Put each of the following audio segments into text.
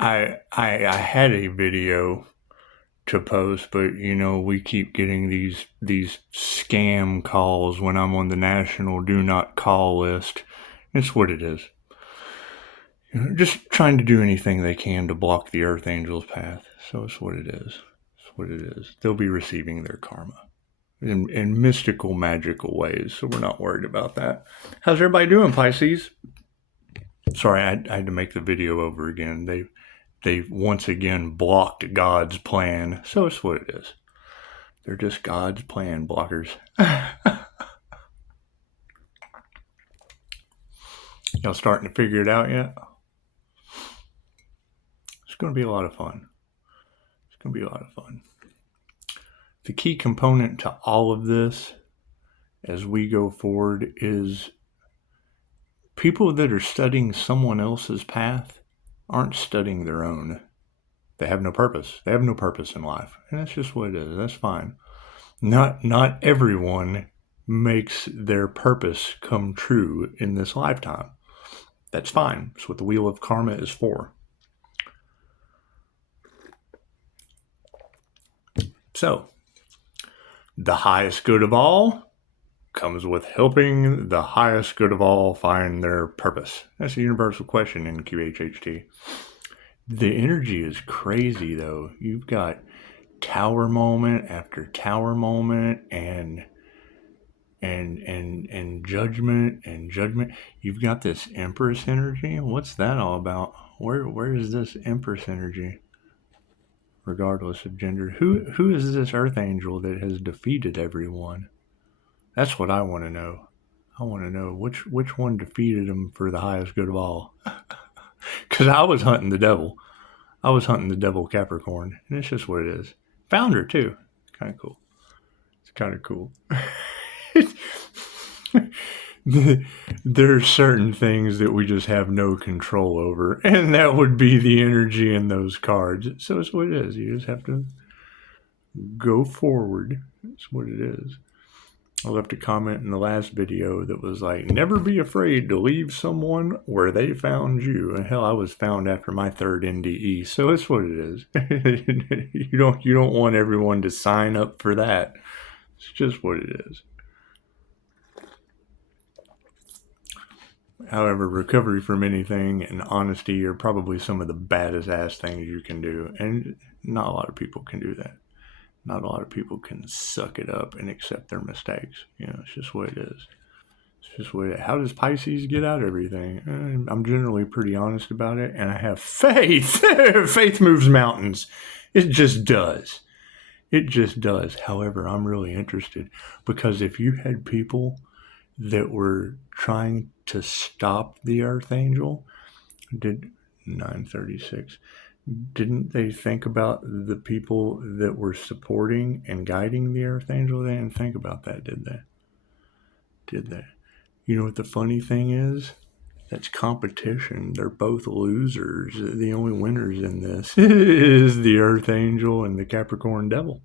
I had a video to post, but we keep getting these scam calls when I'm on the national do not call list. It's what it is. Just trying to do anything they can to block the Earth Angel's path. So it's what it is. It's what it is. They'll be receiving their karma in mystical, magical ways. So we're not worried about that. How's everybody doing, Pisces? Sorry, I had to make the video over again. They once again blocked God's plan. So it's what it is. They're just God's plan blockers. Y'all starting to figure it out yet? It's going to be a lot of fun. It's going to be a lot of fun. The key component to all of this as we go forward is people that are studying someone else's path aren't studying their own. They have no purpose. They have no purpose in life. And that's just what it is. That's fine. Not everyone makes their purpose come true in this lifetime. That's fine. That's what the wheel of karma is for. So, the highest good of all comes with helping the highest good of all find their purpose. That's a universal question in QHHT. The energy is crazy, though. You've got tower moment after tower moment and judgment and judgment. You've got this Empress energy. What's that all about? Where is this Empress energy? Regardless of gender, who is this Earth Angel that has defeated everyone? That's what I want to know. I want to know which one defeated him for the highest good of all. Because I was hunting the devil. I was hunting the devil Capricorn, and it's just what it is. Found her too. Kind of cool. It's kind of cool. There's certain things that we just have no control over, and that would be the energy in those cards. So it's what it is. You just have to go forward. That's what it is. I left a comment in the last video that was like, never be afraid to leave someone where they found you. And hell, I was found after my third NDE. So it's what it is. You don't want everyone to sign up for that. It's just what it is. However, recovery from anything and honesty are probably some of the baddest ass things you can do. And not a lot of people can do that. Not a lot of people can suck it up and accept their mistakes. It's just what it is. It's just what it is. How does Pisces get out everything? I'm generally pretty honest about it, and I have faith. Faith moves mountains. It just does. It just does. However, I'm really interested because if you had people that were trying to stop the Earth Angel, 936, didn't they think about the people that were supporting and guiding the Earth Angel? They didn't think about that, did they? Did they? You know what the funny thing is? That's competition. They're both losers. The only winners in this is the Earth Angel and the Capricorn Devil.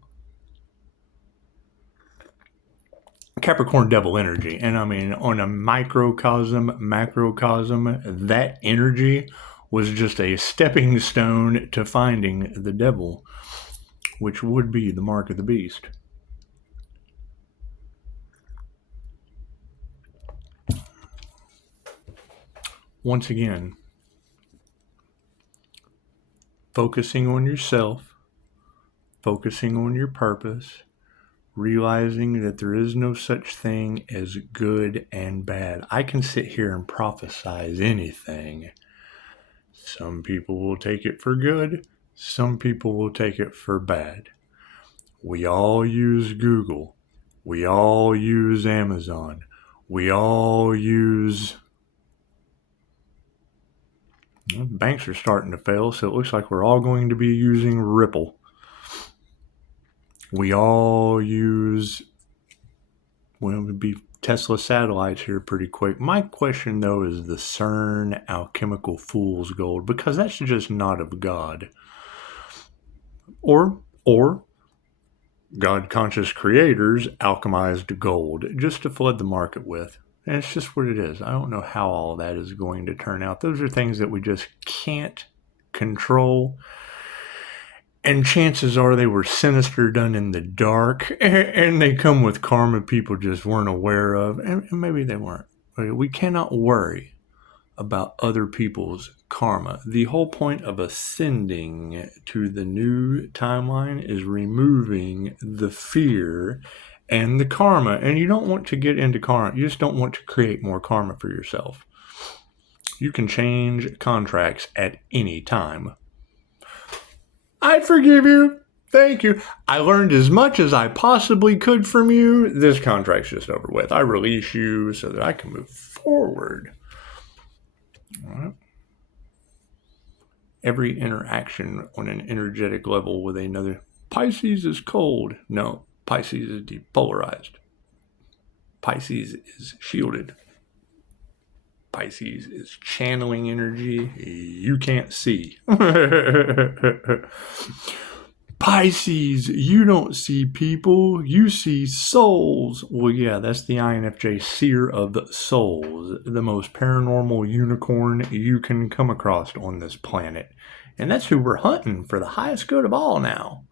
Capricorn Devil energy. And I mean, on a microcosm, macrocosm, that energy was just a stepping stone to finding the devil, which would be the mark of the beast. Once again, focusing on yourself, focusing on your purpose, realizing that there is no such thing as good and bad. I can sit here and prophesize anything. Some people will take it for good. Some people will take it for bad. We all use Google. We all use Amazon. We all use... Banks are starting to fail, so it looks like we're all going to be using Ripple. We all use... Well, it would be Tesla satellites here pretty quick. My question, though, is the CERN alchemical fool's gold, because that's just not of God. Or God-conscious creators alchemized gold just to flood the market with. And it's just what it is. I don't know how all that is going to turn out. Those are things that we just can't control. And chances are they were sinister, done in the dark, and they come with karma people just weren't aware of, and maybe they weren't. We cannot worry about other people's karma. The whole point of ascending to the new timeline is removing the fear and the karma. And you don't want to get into karma. You just don't want to create more karma for yourself. You can change contracts at any time. I forgive you. Thank you. I learned as much as I possibly could from you. This contract's just over with. I release you so that I can move forward. All right. Every interaction on an energetic level with another. Pisces is cold. No, Pisces is depolarized. Pisces is shielded. Pisces is channeling energy you can't see. Pisces, you don't see people, you see souls. Well, yeah, that's the INFJ seer of souls, the most paranormal unicorn you can come across on this planet. And that's who we're hunting for the highest good of all now.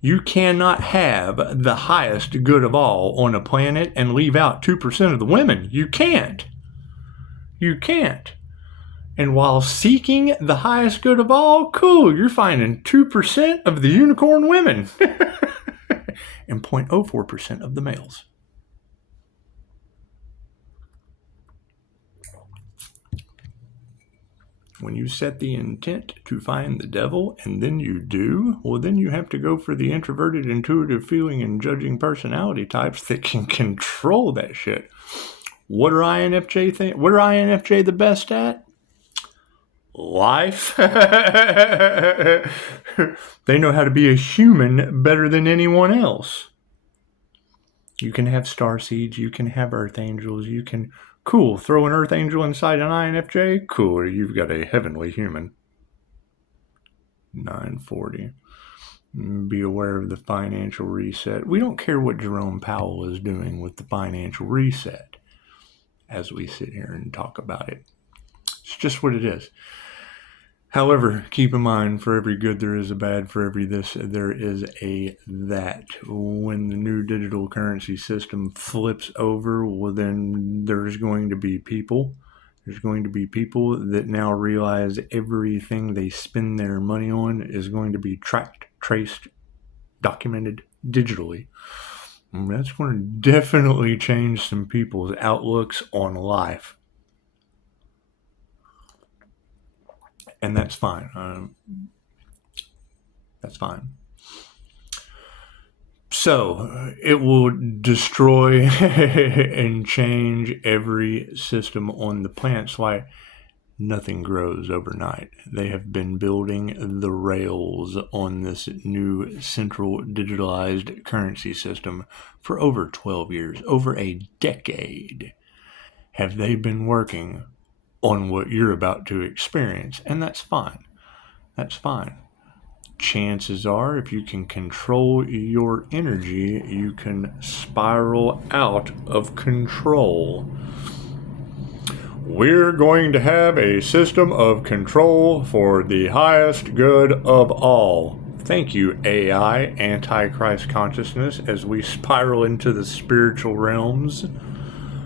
You cannot have the highest good of all on a planet and leave out 2% of the women. You can't. You can't. And while seeking the highest good of all, cool, you're finding 2% of the unicorn women and 0.04% of the males. When you set the intent to find the devil and then you do, well, then you have to go for the introverted, intuitive, feeling, and judging personality types that can control that shit. What are INFJ the best at? Life. They know how to be a human better than anyone else. You can have star seeds, you can have earth angels, you can... Cool, throw an earth angel inside an INFJ? Cool, you've got a heavenly human. 940. Be aware of the financial reset. We don't care what Jerome Powell is doing with the financial reset as we sit here and talk about it. It's just what it is. However, keep in mind, for every good there is a bad, for every this there is a that. When the new digital currency system flips over, well, then there's going to be people. There's going to be people that now realize everything they spend their money on is going to be tracked, traced, documented digitally. And that's going to definitely change some people's outlooks on life. And that's fine. That's fine. So it will destroy and change every system on the planet. That's why nothing grows overnight. They have been building the rails on this new central digitalized currency system for over 12 years, over a decade. Have they been working on what you're about to experience? And that's fine. That's fine. Chances are, if you can control your energy, you can spiral out of control. We're going to have a system of control for the highest good of all. Thank you, AI, Antichrist consciousness, as we spiral into the spiritual realms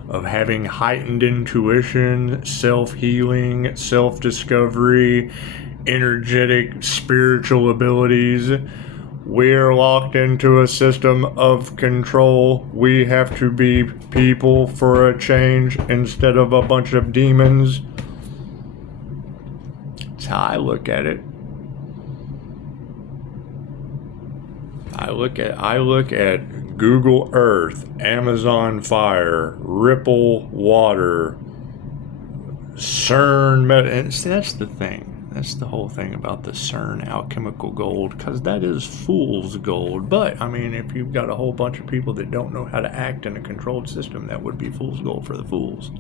of having heightened intuition, self-healing, self-discovery, energetic spiritual abilities. We're locked into a system of control. We have to be people for a change instead of a bunch of demons. That's how I look at it. I look at Google Earth, Amazon Fire, Ripple Water, CERN, and that's the thing. That's the whole thing about the CERN alchemical gold, because that is fool's gold. But, I mean, if you've got a whole bunch of people that don't know how to act in a controlled system, that would be fool's gold for the fools.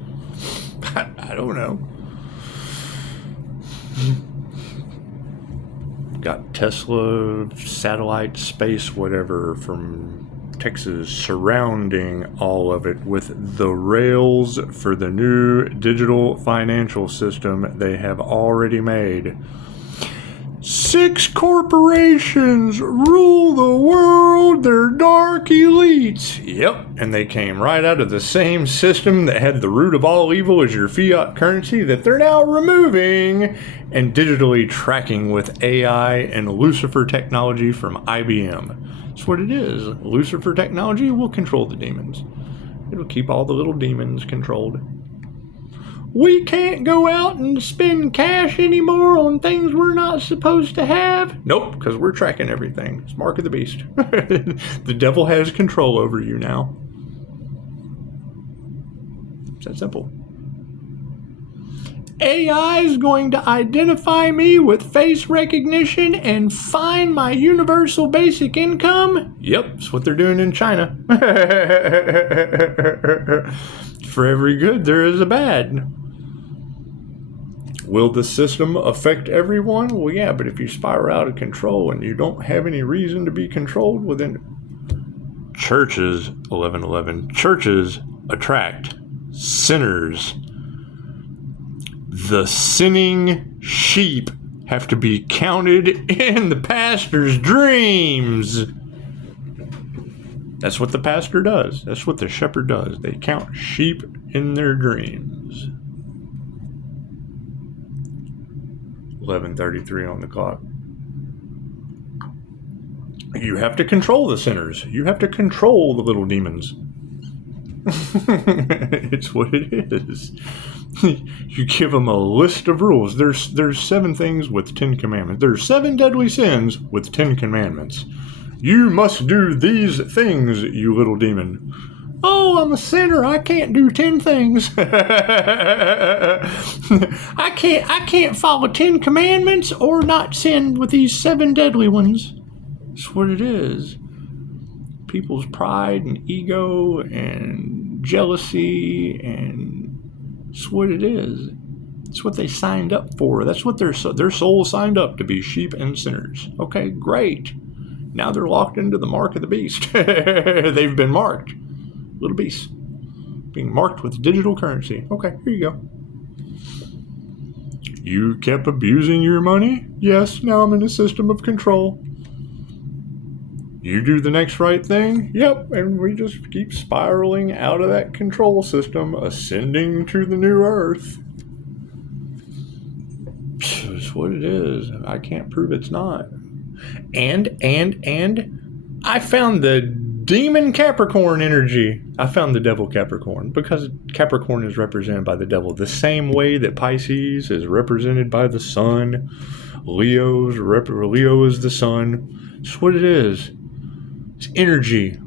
I don't know. Got Tesla, satellite, space, whatever, from Texas, surrounding all of it with the rails for the new digital financial system they have already made. 6 corporations rule the world, they're dark elites. Yep, and they came right out of the same system that had the root of all evil as your fiat currency that they're now removing and digitally tracking with AI and Lucifer technology from IBM. That's what it is. Lucifer technology will control the demons. It'll keep all the little demons controlled. We can't go out and spend cash anymore on things we're not supposed to have. Nope, because we're tracking everything. It's Mark of the Beast. The devil has control over you now. It's that simple. AI is going to identify me with face recognition and find my universal basic income? Yep, that's what they're doing in China. For every good, there is a bad. Will the system affect everyone? Well, yeah, but if you spiral out of control and you don't have any reason to be controlled within churches, 11:11, churches attract sinners. The sinning sheep have to be counted in the pastor's dreams. That's what the pastor does. That's what the shepherd does. They count sheep in their dreams. 11:33 on the clock. You have to control the sinners. You have to control the little demons. It's what it is. You give them a list of rules. There's 7 things with 10 commandments. There's 7 deadly sins with 10 commandments. You must do these things, you little demon. Oh, I'm a sinner. I can't do 10 things. I can't follow 10 commandments or not sin with these 7 deadly ones. That's what it is. People's pride and ego and jealousy, and that's what it is. That's what they signed up for. That's what their soul signed up to be, sheep and sinners. Okay, great. Now they're locked into the mark of the beast. They've been marked. Little beasts. Being marked with digital currency. Okay, here you go. You kept abusing your money? Yes, now I'm in a system of control. You do the next right thing? Yep, and we just keep spiraling out of that control system, ascending to the new earth. It's what it is. I can't prove it's not. And I found the demon Capricorn energy. I found the devil Capricorn, because Capricorn is represented by the devil the same way that Pisces is represented by the sun. Leo is the sun. It's what it is. It's energy.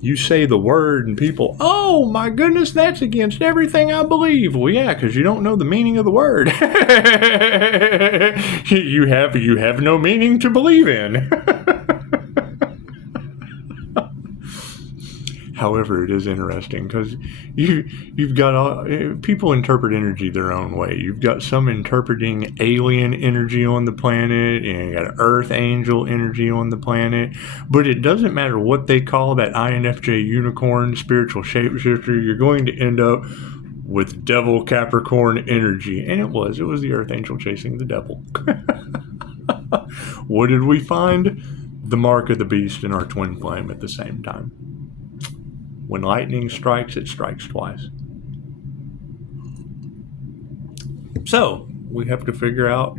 You say the word and people, oh my goodness, that's against everything I believe. Well, yeah, because you don't know the meaning of the word. you have no meaning to believe in. However, it is interesting because you've got people interpret energy their own way. You've got some interpreting alien energy on the planet, and you got earth angel energy on the planet. But it doesn't matter what they call that INFJ unicorn spiritual shapeshifter. You're going to end up with devil Capricorn energy, and it was the earth angel chasing the devil. What did we find? The mark of the beast in our twin flame at the same time. When lightning strikes, it strikes twice. So we have to figure out,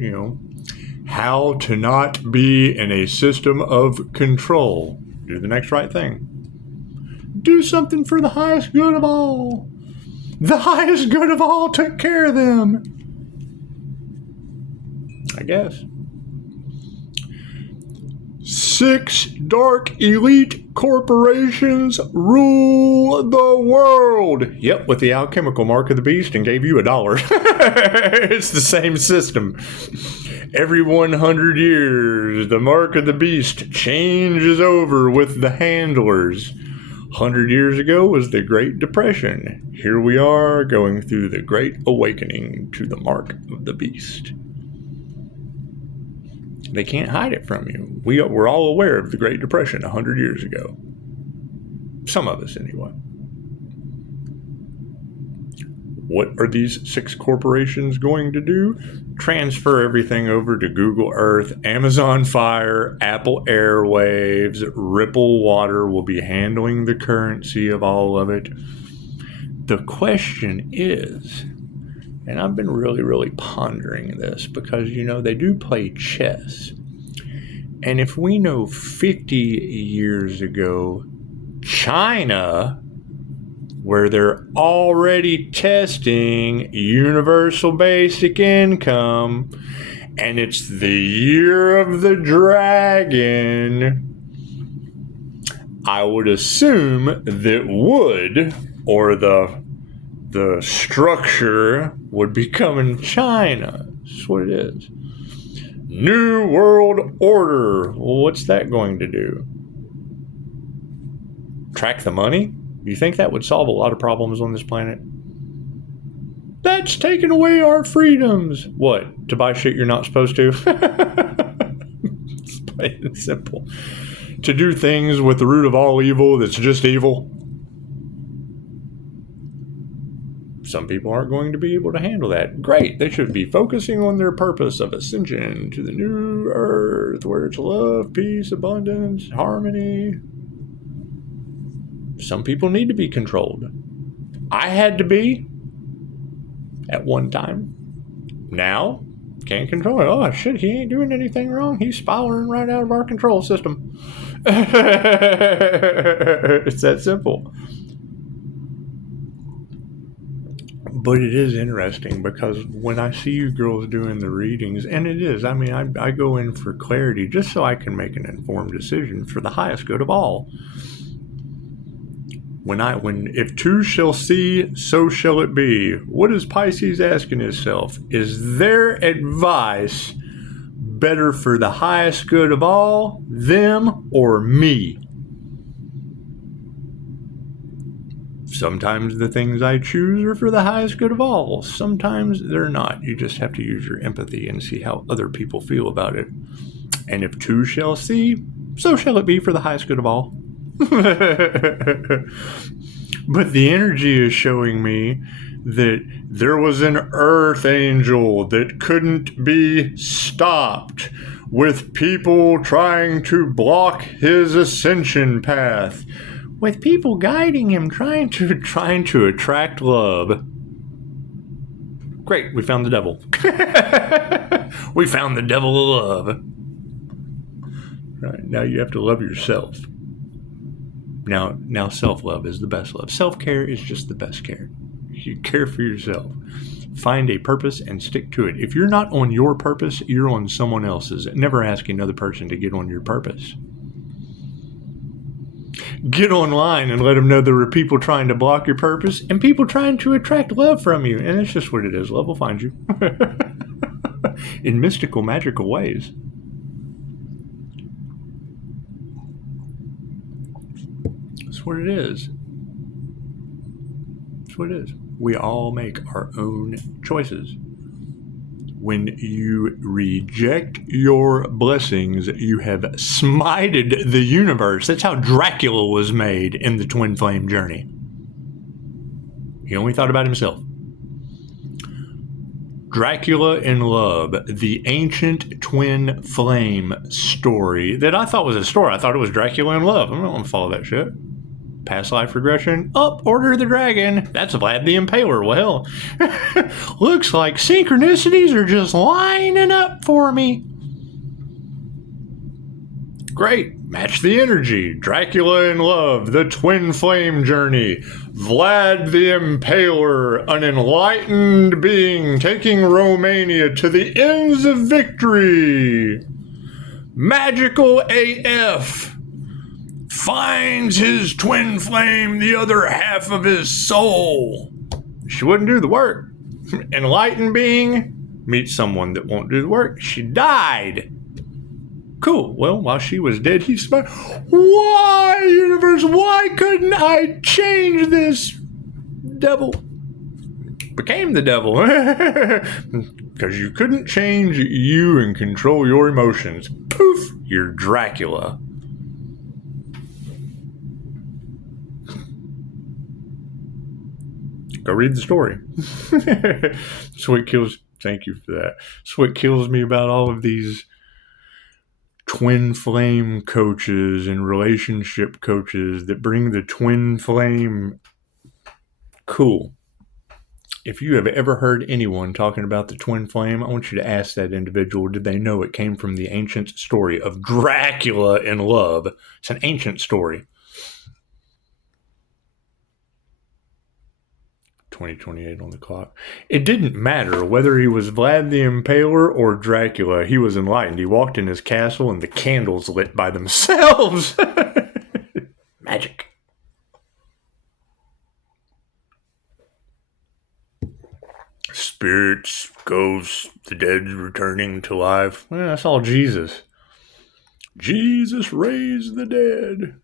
how to not be in a system of control. Do the next right thing. Do something for the highest good of all. The highest good of all took care of them. I guess. 6 dark elite corporations rule the world. Yep, with the alchemical mark of the beast, and gave you $1. It's the same system. Every 100 years, the mark of the beast changes over with the handlers. 100 years ago was the Great Depression. Here we are going through the Great Awakening to the mark of the beast. They can't hide it from you. We're all aware of the Great Depression 100 years ago. Some of us, anyway. What are these 6 corporations going to do? Transfer everything over to Google Earth, Amazon Fire, Apple Airwaves, Ripple Water will be handling the currency of all of it. The question is, and I've been really pondering this because, they do play chess. And if we know 50 years ago, China, where they're already testing universal basic income, and it's the year of the dragon, I would assume that wood, or the structure, would be coming China. That's what it is. New World Order. Well, what's that going to do? Track the money? You think that would solve a lot of problems on this planet? That's taking away our freedoms. What? To buy shit you're not supposed to? It's plain and simple. To do things with the root of all evil that's just evil. Some people aren't going to be able to handle that. Great. They should be focusing on their purpose of ascension to the new earth, where it's love, peace, abundance, harmony. Some people need to be controlled. I had to be at one time. Now, can't control it. Oh, shit, he ain't doing anything wrong. He's spiraling right out of our control system. It's that simple. But it is interesting because when I see you girls doing the readings, and it is, I go in for clarity just so I can make an informed decision for the highest good of all. When if 2 shall see, so shall it be. What is Pisces asking himself? Is their advice better for the highest good of all, them, or me? Sometimes the things I choose are for the highest good of all. Sometimes they're not. You just have to use your empathy and see how other people feel about it. And if 2 shall see, so shall it be for the highest good of all. But the energy is showing me that there was an earth angel that couldn't be stopped, with people trying to block his ascension path, with people guiding him, trying to attract love. Great, we found the devil. We found the devil of love. Right, now you have to love yourself. Now self-love is the best love. Self-care is just the best care. You care for yourself. Find a purpose and stick to it. If you're not on your purpose, you're on someone else's. Never ask another person to get on your purpose. Get online and let them know there are people trying to block your purpose and people trying to attract love from you. And it's just what it is. Love will find you. In mystical, magical ways. That's what it is. That's what it is. We all make our own choices. When you reject your blessings, you have smited the universe. That's how Dracula was made in the twin flame journey. He only thought about himself. Dracula in Love, the ancient twin flame story that I thought was a story. I thought it was Dracula in Love. I'm not going to follow that shit. Past life regression. Order of the Dragon. That's Vlad the Impaler. Well, looks like synchronicities are just lining up for me. Great. Match the energy. Dracula in Love, the twin flame journey. Vlad the Impaler, an enlightened being taking Romania to the ends of victory. Magical AF. Finds his twin flame, the other half of his soul. She wouldn't do the work. Enlightened being meets someone that won't do the work. She died. Cool. Well, while she was dead, he smiled. Why, universe? Why couldn't I change this? Devil became the devil. Because you couldn't change you and control your emotions. Poof, you're Dracula. Go read the story. That's what kills. Thank you for that. That's what kills me about all of these twin flame coaches and relationship coaches that bring the twin flame. Cool. If you have ever heard anyone talking about the twin flame, I want you to ask that individual, did they know it came from the ancient story of Dracula in love? It's an ancient story. 2028 on the clock. It didn't matter whether he was Vlad the Impaler or Dracula. He was enlightened. He walked in his castle and the candles lit by themselves. Magic. Spirits, ghosts, the dead returning to life. Well, that's all Jesus. Jesus raised the dead.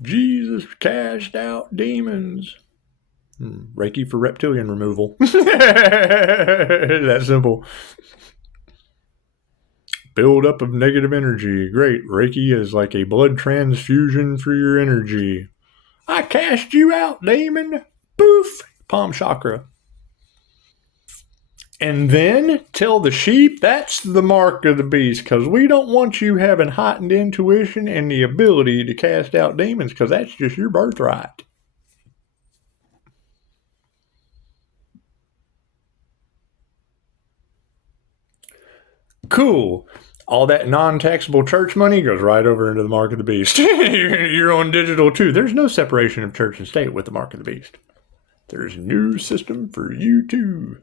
Jesus cast out demons. Reiki for reptilian removal. That simple. Build up of negative energy. Great. Reiki is like a blood transfusion for your energy. I cast you out, demon. Poof. Palm chakra. And then tell the sheep that's the mark of the beast, because we don't want you having heightened intuition and the ability to cast out demons, because that's just your birthright. Cool. All that non-taxable church money goes right over into the mark of the beast. You're on digital too. There's no separation of church and state with the mark of the beast. There's a new system for you too,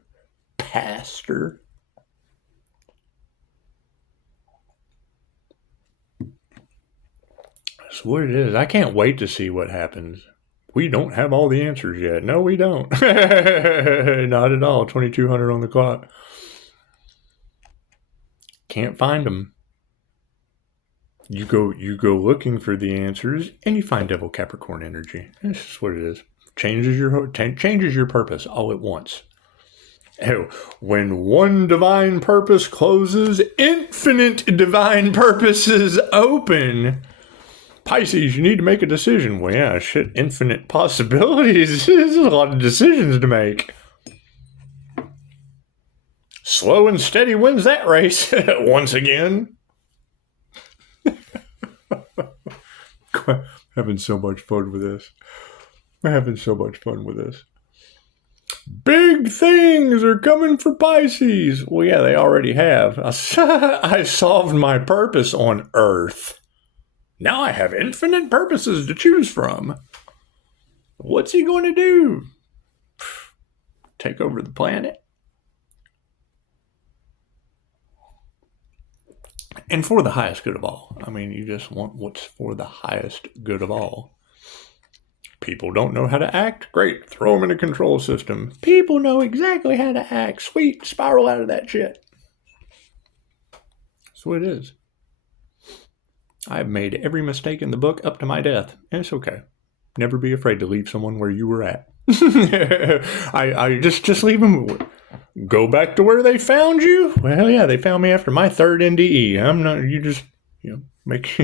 pastor. That's what it is. I can't wait to see what happens. We don't have all the answers yet. No, we don't. Not at all. 2200 on the clock. Can't find them. You go looking for the answers, and you find Devil Capricorn energy. That's just what it is. Changes your purpose all at once. When one divine purpose closes, infinite divine purposes open. Pisces, you need to make a decision. Well, yeah, shit, infinite possibilities. There's a lot of decisions to make. Slow and steady wins that race once again. Having so much fun with this. We're having so much fun with this. Big things are coming for Pisces. Well, yeah, they already have. I solved my purpose on Earth. Now I have infinite purposes to choose from. What's he going to do? Take over the planet? And for the highest good of all. I mean, you just want what's for the highest good of all. People don't know how to act? Great. Throw them in a control system. People know exactly how to act. Sweet. Spiral out of that shit. That's what it is. I've made every mistake in the book up to my death. And it's okay. Never be afraid to leave someone where you were at. I just leave them. Go back to where they found you? Well, yeah, they found me after my third NDE. I'm not, you just, make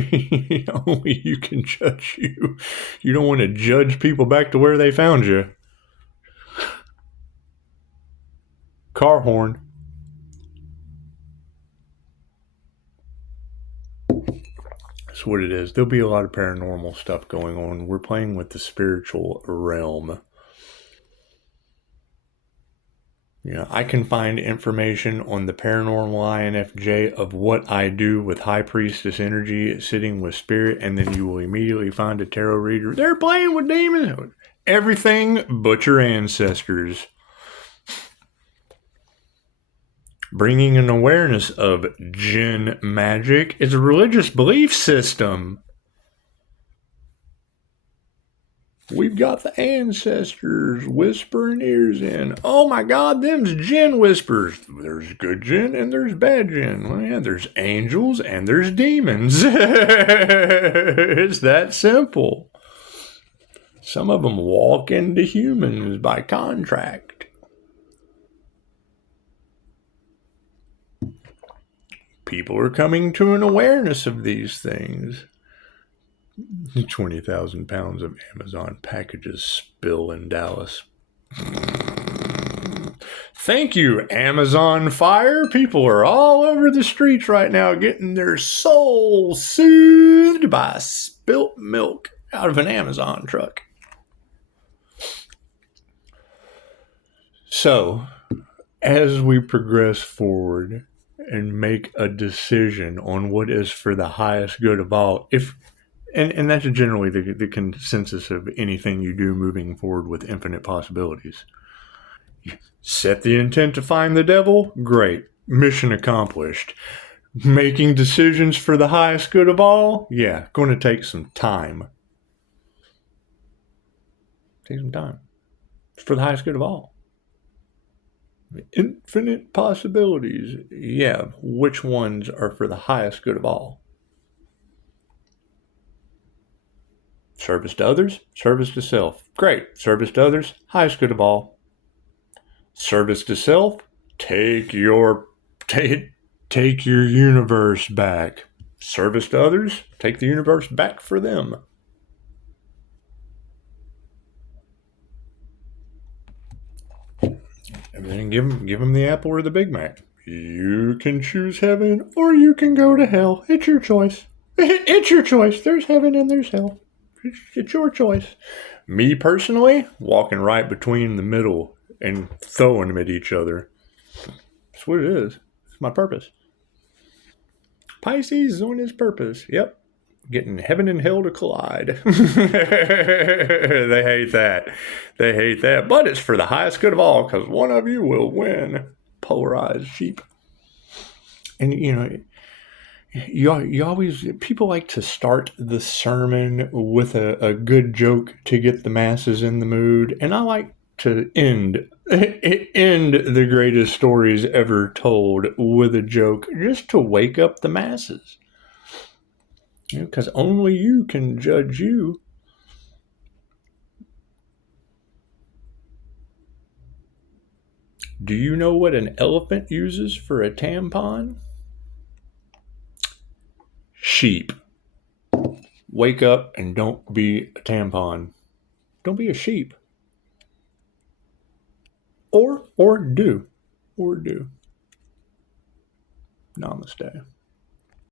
only you can judge you. You don't want to judge people back to where they found you. Car horn. That's what it is. There'll be a lot of paranormal stuff going on. We're playing with the spiritual realm. I can find information on the paranormal INFJ of what I do with High Priestess energy sitting with spirit, and then you will immediately find a tarot reader. They're playing with demons. Everything but your ancestors. Bringing an awareness of jinn magic is a religious belief system. We've got the ancestors whispering ears in. Oh my God, them's jinn whispers. There's good jinn and there's bad jinn. Well, yeah, there's angels and there's demons. It's that simple. Some of them walk into humans by contract. People are coming to an awareness of these things. 20,000 pounds of Amazon packages spill in Dallas. Thank you, Amazon Fire. People are all over the streets right now getting their soul soothed by spilt milk out of an Amazon truck. So, as we progress forward and make a decision on what is for the highest good of all, and that's generally the consensus of anything you do moving forward with infinite possibilities. Set the intent to find the devil, great. Mission accomplished. Making decisions for the highest good of all, yeah, going to take some time. Take some time. It's for the highest good of all. Infinite possibilities, yeah, which ones are for the highest good of all? Service to others, service to self. Great. Service to others, highest good of all. Service to self, take your take, take your universe back. Service to others, take the universe back for them. And then give them the apple or the Big Mac. You can choose heaven or you can go to hell. It's your choice. It's your choice. There's heaven and there's hell. It's your choice. Me personally, walking right between the middle and throwing them at each other. That's what it is. It's my purpose. Pisces is on his purpose. Yep. Getting heaven and hell to collide. They hate that. They hate that. But it's for the highest good of all because one of you will win. Polarized sheep. And, you always, people like to start the sermon with a good joke to get the masses in the mood. And I like to end the greatest stories ever told with a joke just to wake up the masses. Because only you can judge you. Do you know what an elephant uses for a tampon? Sheep. Wake up and don't be a tampon. Don't be a sheep. Or do. Namaste.